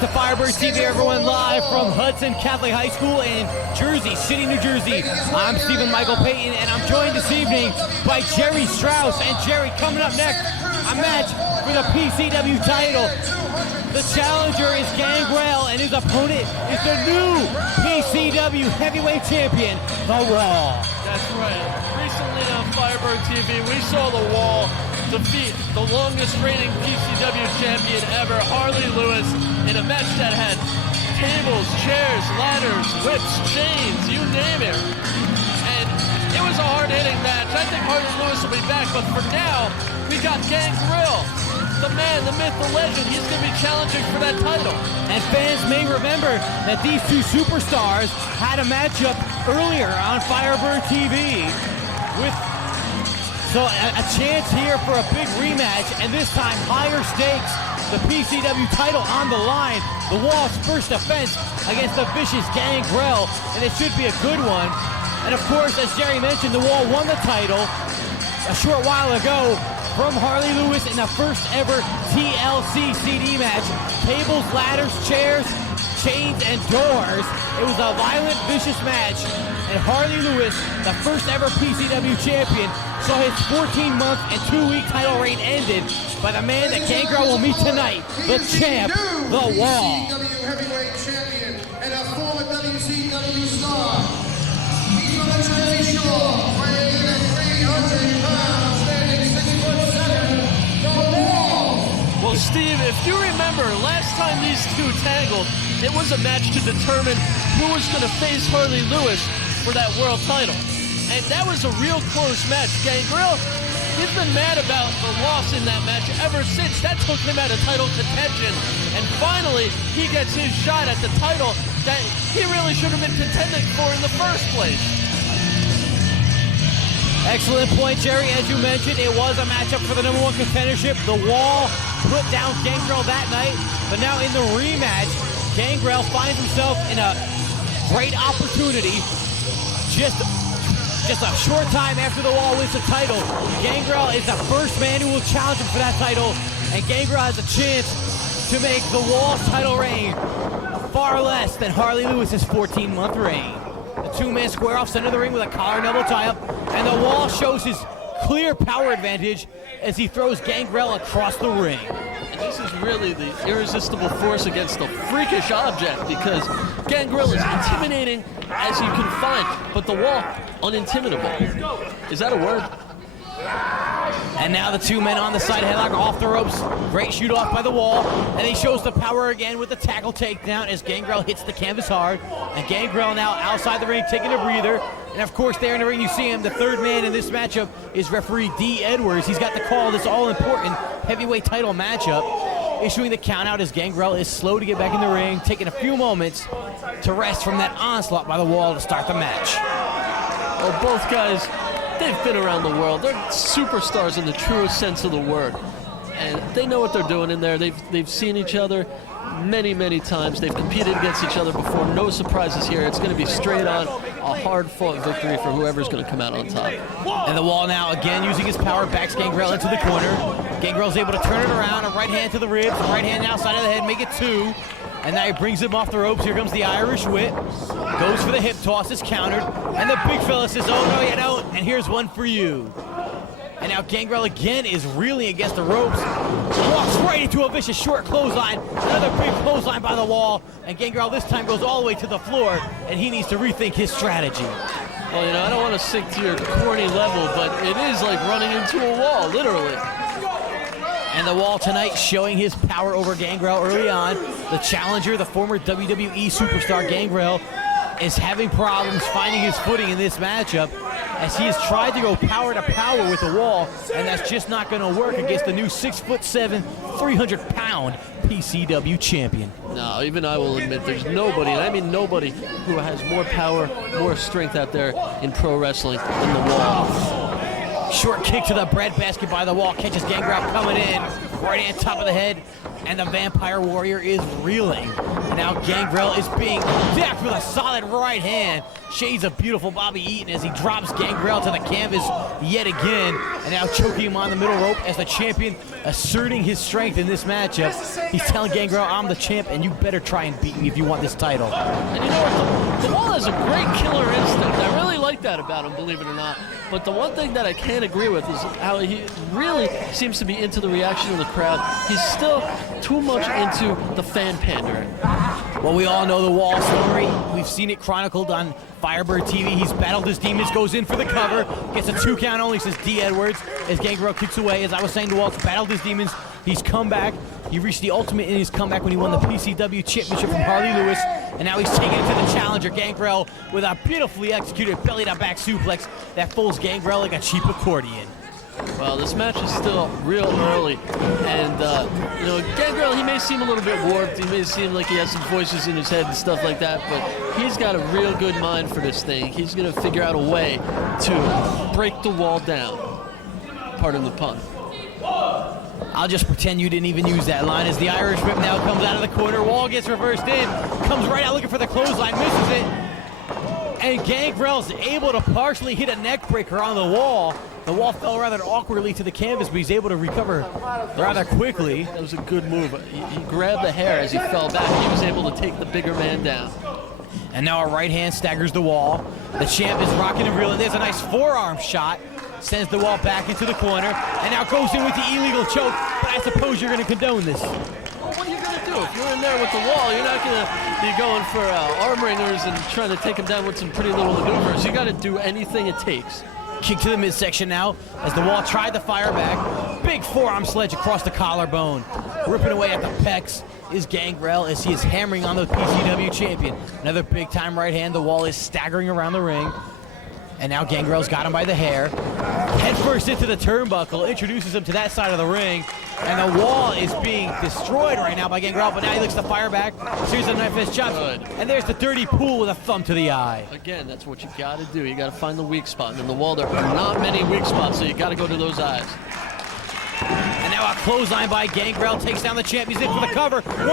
to Firebird TV, everyone, live from Hudson Catholic High School in Jersey City, New Jersey. I'm Stephen Michael Payton, and I'm joined this evening by Jerry Strauss. And Jerry, coming up next, a match for the PCW title. The challenger is Gangrel, and his opponent is the new PCW heavyweight champion, The Wall. That's right. Recently on Firebird TV, we saw The Wall defeat the longest reigning PCW champion ever, Harley Lewis, in a match that had tables, chairs, ladders, whips, chains, you name it. And it was a hard-hitting match. I think Harley Lewis will be back, but for now, we got Gangrel, the man, the myth, the legend. He's going to be challenging for that title. And fans may remember that these two superstars had a matchup earlier on Firebird TV with a chance here for a big rematch, and this time higher stakes. The PCW title on the line. The Wall's first defense against the vicious Gangrel, and it should be a good one. And of course, as Jerry mentioned, The Wall won the title a short while ago from Harley Lewis in the first ever TLC CD match. Tables, ladders, chairs, chains, and doors. It was a violent, vicious match, and Harley Lewis, the first ever PCW champion, saw his 14-month and 2-week title reign ended by the man that Gangrel will meet tonight, the champ, The Wall. WCW heavyweight champion and a former WCW star. He's on the Jersey Shore, weighing in at 300 pounds, standing 6'7", The Wall. Well, Steve, if you remember, last time these two tangled, it was a match to determine who was going to face Harley Lewis for that world title. And that was a real close match. Gangrel, he's been mad about the loss in that match ever since. That took him out of title contention. And finally, he gets his shot at the title that he really should have been contending for in the first place. Excellent point, Jerry. As you mentioned, it was a matchup for the #1 contendership. The Wall put down Gangrel that night, but now in the rematch, Gangrel finds himself in a great opportunity. Just a short time after The Wall wins the title, Gangrel is the first man who will challenge him for that title, and Gangrel has a chance to make The Wall's title reign far less than Harley Lewis's 14-month reign. The two-man square off center of the ring with a collar and elbow tie-up, and The Wall shows his clear power advantage as he throws Gangrel across the ring. And this is really the irresistible force against the freakish object, because Gangrel is intimidating as you can find, but The Wall, unintimidable. Is that a word? And now the two men on the side headlock off the ropes. Great shoot off by The Wall, and he shows the power again with the tackle takedown as Gangrel hits the canvas hard. And Gangrel now outside the ring taking a breather. And of course, there in the ring you see him, the third man in this matchup is referee D. Edwards. He's got the call this all-important heavyweight title matchup, issuing the countout as Gangrel is slow to get back in the ring, taking a few moments to rest from that onslaught by The Wall to start the match. Well, both guys, they've been around the world. They're superstars in the truest sense of the word. And they know what they're doing in there. They've seen each other many, many times. They've competed against each other before. No surprises here. It's going to be straight on, a hard-fought victory for whoever's going to come out on top. And The Wall now, again, using his power, backs Gangrel into the corner. Gangrel's able to turn it around, a right hand to the ribs, a right hand outside of the head, make it 2. And now he brings him off the ropes. Here comes the Irish whip. Goes for the hip toss, is countered. And the big fella says, oh, no, you don't. And here's one for you. And now Gangrel again is reeling against the ropes. Walks right into a vicious short clothesline. Another big clothesline by The Wall. And Gangrel this time goes all the way to the floor. And he needs to rethink his strategy. Well, you know, I don't want to sink to your corny level, but it is like running into a wall, literally. And The Wall tonight showing his power over Gangrel early on. The challenger, the former WWE Superstar Gangrel, is having problems finding his footing in this matchup as he has tried to go power to power with The Wall, and that's just not going to work against the new 6'7", 300-pound PCW champion. No, even I will admit there's nobody, and I mean nobody, who has more power, more strength out there in pro wrestling than The Wall. Short kick to the breadbasket by The Wall, catches Gangrel coming in, right hand top of the head, and the Vampire Warrior is reeling. And now Gangrel is being decked with a solid right hand. Shades of beautiful Bobby Eaton as he drops Gangrel to the canvas yet again. And now choking him on the middle rope as the champion asserting his strength in this matchup. He's telling Gangrel, I'm the champ and you better try and beat me if you want this title. And you know what? The Wall has a great killer instinct. I really like that about him, believe it or not. But the one thing that I can't agree with is how he really seems to be into the reaction of the crowd. He's still too much into the fan pandering. Well, we all know the Wall story. We've seen it chronicled on Firebird TV. He's battled his demons, goes in for the cover, gets a 2 count only, says D. Edwards, as Gangrel kicks away. As I was saying, the Wall's battled his demons. He's come back. He reached the ultimate in his comeback when he won the PCW Championship from Harley Lewis. And now he's taking it to the challenger, Gangrel, with a beautifully executed belly-to-back suplex that folds Gangrel like a cheap accordion. Well, this match is still real early, and you know, Gangrel, he may seem a little bit warped, he may seem like he has some voices in his head and stuff like that, but he's got a real good mind for this thing. He's going to figure out a way to break the Wall down. Pardon the pun. I'll just pretend you didn't even use that line as the Irish Whip now comes out of the corner. Wall gets reversed in, comes right out looking for the clothesline, misses it, and Gangrel's able to partially hit a neck breaker on the Wall. The Wall fell rather awkwardly to the canvas, but he's able to recover rather quickly. That was a good move. He grabbed the hair as he fell back. He was able to take the bigger man down. And now a right hand staggers the Wall. The champ is rocking and reeling. There's a nice forearm shot. Sends the Wall back into the corner. And now goes in with the illegal choke. But I suppose you're going to condone this. Well, what are you going to do? If you're in there with the Wall, you're not going to be going for arm wringers and trying to take him down with some pretty little maneuvers. You got to do anything it takes. Kick to the midsection now as the Wall tried to fire back. Big forearm sledge across the collarbone. Ripping away at the pecs is Gangrel as he is hammering on the PCW champion. Another big time right hand. The Wall is staggering around the ring. And now Gangrel's got him by the hair. Head first into the turnbuckle, introduces him to that side of the ring. And the Wall is being destroyed right now by Gangrel, but now he looks to fire back. Here's a knife fist chop. And there's the dirty pool with a thumb to the eye. Again, that's what you got to do. You got to find the weak spot. And in the Wall, there are not many weak spots, so you got to go to those eyes. And now a clothesline by Gangrel takes down the champ. He's in for the cover. 1,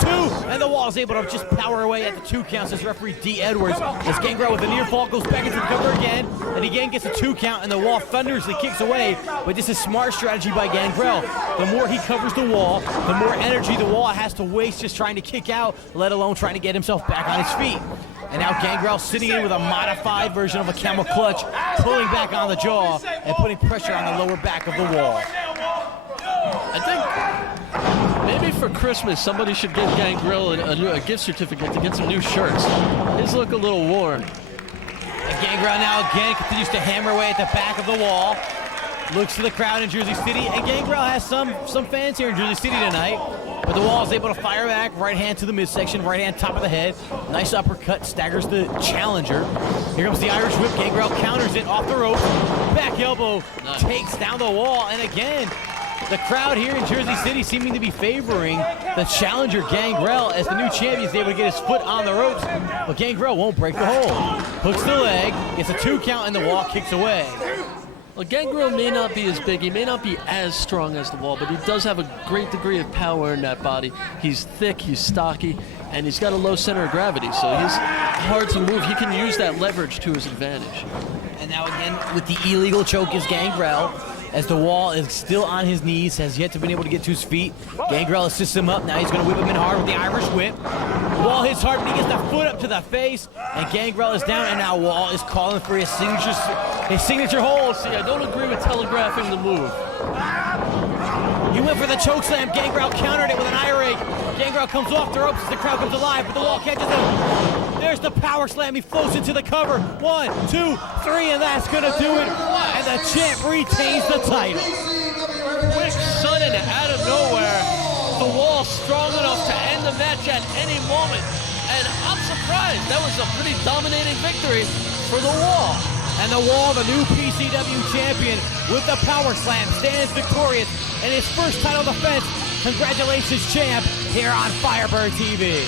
2, and the Wall is able to just power away at the 2 counts as referee D. Edwards. As Gangrel with a near fall goes back into the cover again, and again gets a 2 count, and the Wall thunderously kicks away. But this is smart strategy by Gangrel. The more he covers the Wall, the more energy the Wall has to waste just trying to kick out, let alone trying to get himself back on his feet. And now Gangrel sitting in with a modified version of a camel clutch, pulling back on the jaw and putting pressure on the lower back of the Wall. I think maybe for Christmas somebody should give Gangrel a gift certificate to get some new shirts. His look a little worn. And Gangrel now again continues to hammer away at the back of the Wall. Looks to the crowd in Jersey City, and Gangrel has some fans here in Jersey City tonight. But the Wall is able to fire back, right hand to the midsection, right hand top of the head. Nice uppercut, staggers the challenger. Here comes the Irish Whip. Gangrel counters it off the rope. Back elbow takes down the Wall, and again, the crowd here in Jersey City seeming to be favoring the challenger Gangrel as the new champion is able to get his foot on the ropes, but Gangrel won't break the hold. Hooks the leg, gets a 2 count, and the Wall kicks away. Well, Gangrel may not be as big, he may not be as strong as the Wall, but he does have a great degree of power in that body. He's thick, he's stocky, and he's got a low center of gravity, so he's hard to move. He can use that leverage to his advantage. And now again with the illegal choke is Gangrel, as the Wall is still on his knees, has yet to been able to get to his feet. Gangrel assists him up. Now he's going to whip him in hard with the Irish Whip. Wall hits hard, but he gets the foot up to the face, and Gangrel is down, and now Wall is calling for his signature hold. See, I don't agree with telegraphing the move. He went for the choke slam. Gangrel countered it with an eye rake. Gangrel comes off the ropes as the crowd comes alive, but the Wall catches him. There's the power slam. He floats into the cover. 1, 2, 3, and that's going to do it. And the champ retains the title. Quick, sudden, out of nowhere. The Wall strong enough to end the match at any moment. And I'm surprised. That was a pretty dominating victory for the Wall. And the Wall, the new PCW champion with the power slam, stands victorious in his first title defense. Congratulations, champ, here on Firebird TV.